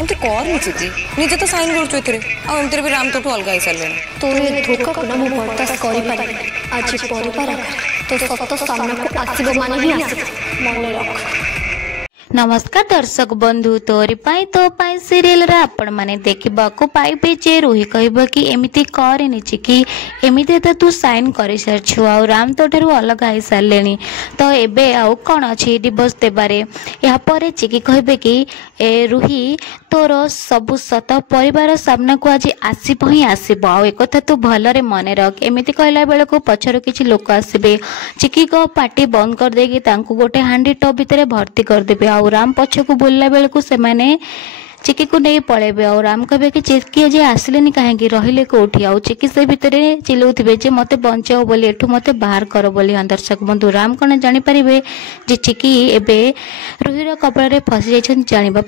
एमती कर चिकी निजे तो साइन करूँ एमती भी राम तो अलग ही सारे तोर ये धोखा को ना मु बर्दाश्त करि आज परिवार तो सत सामना को आसीबो माने ही आसीबो मन रख। नमस्कार दर्शक बंधु तोरी पाई तो पाई सीरियल रे आपण माने देखिबाकू पाइबे जे रोही कहबा कि एमिति करेनि कि एमिति तो तू साइन कर सारछु आ राम तो ठारू अलग आई सारलेनी तो एबे आउ कोन अछि डिवोर्स देबारे या परे चिकी कहबे कि ए रोही तोर सब सत परिवार सामना को आज आसीबो ही आसीबो आ एकथा तू भलरे मने रख एमिति कहला बेले को पछरो किछि लोक आसीबे चिकी को पार्टी बंद कर देगी तांकू गोटे हांडी टब भितरे भर्ती कर देबे आ राम पछकू बोलला बेले को से माने चिकी को नहीं पळेबे और राम कहबे कि चिकी जे आसलेनी काहेकि रहिले कोठी आ चिकी से भितरे चिलौथिबे जे मते बंचाओ बोली एठू मते बाहर कर बोली। दर्शक बंधु राम कोन जानि परिबे जे चिकी एबे रुहिर कपड़ा रे फसी जाइछन जानिबा